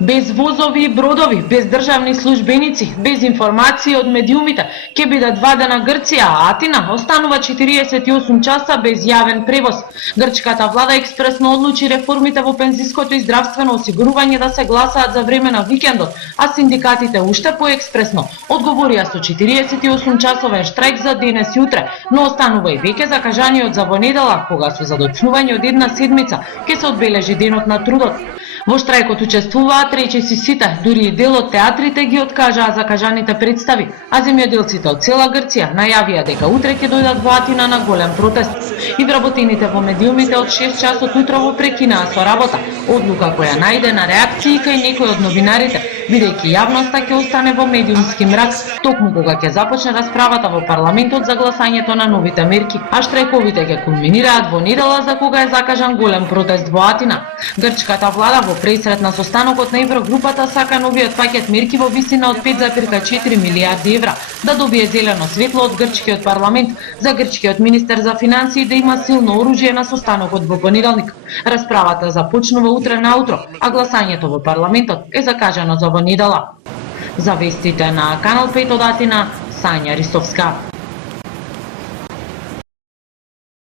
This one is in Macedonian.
Без возови и бродови, без државни службеници, без информации од медиумите, ќе бидат вадена Грција, а Атина останува 48 часа без јавен превоз. Грчката влада експресно одлучи реформите во пензиското и здравствено осигурување да се гласаат за време на викендот, а синдикатите уште поекспресно одговорија со 48 часовен штрајк за денес и утре, но останува и веќе закажаниот за во недела, кога со задоцнување од една седмица ќе се одбележи денот на трудот. Во штрајкот учествуваат речиси сите, дури и дел од театрите ги откажаа закажаните представи, а земјоделците од цела Грција најавија дека утре ќе дојдат во Атина на голем протест. И вработените во медиумите од 6 часот утрово прекинаа со работа, одлука која најде на реакции кај некои од новинарите, бидејќи јавноста ќе остане во медиумски мрак, токму кога ќе започне расправата во парламентот за гласањето на новите мерки, а штрајковите ќе кулминираат во недела за кога е закажан голем протест во Атина. Грчката влада во пресрет на состанокот на Еврогрупата сака новиот пакет мерки во висина од 5,4 милијарди евра да добие зелено светло од грчкиот парламент за грчкиот министер за финансии да има силно оружје на состанокот во понеделник. Расправата започнува утре наутро, а гласањето во парламентот е закажано за во недела. За вестите на Канал 5 од Атина, Сања Ристовска.